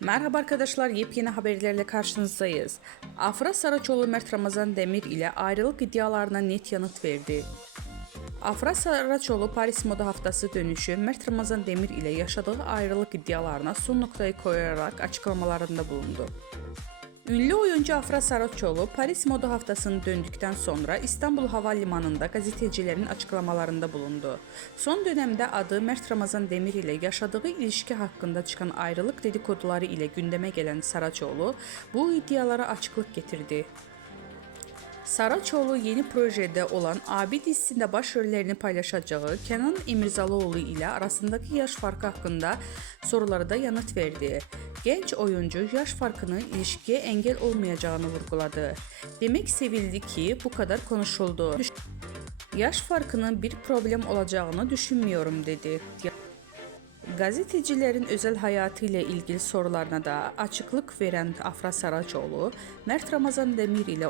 Merhaba arkadaşlar, yepyeni haberlerle karşınızdayız. Afra Saraçoğlu Mert Ramazan Demir ile ayrılık iddialarına net yanıt verdi. Afra Saraçoğlu Paris Moda Haftası dönüşü Mert Ramazan Demir ile yaşadığı ayrılık iddialarına son noktayı koyarak açıklamalarında bulundu. Ünlü oyuncu Afra Saraçoğlu Paris Moda Haftası'nı döndükten sonra İstanbul Havalimanı'nda gazetecilerin açıklamalarında bulundu. Son dönemde adı Mert Ramazan Demir ile yaşadığı ilişki hakkında çıkan ayrılık dedikoduları ile gündeme gelen Saraçoğlu bu iddialara açıklık getirdi. Saraçoğlu yeni projede olan Abi dizisinde başrollerini paylaşacağı Kenan İmirzalıoğlu ile arasındaki yaş farkı hakkında sorulara da yanıt verdi. Genç oyuncu yaş farkının ilişkiye engel olmayacağını vurguladı. Demek sevildi ki bu kadar konuşuldu. Yaş farkının bir problem olacağını düşünmüyorum dedi. Gazetecilerin özel hayatı ile ilgili sorularına da açıklık veren Afra Saraçoğlu, Mert Ramazan Demir ile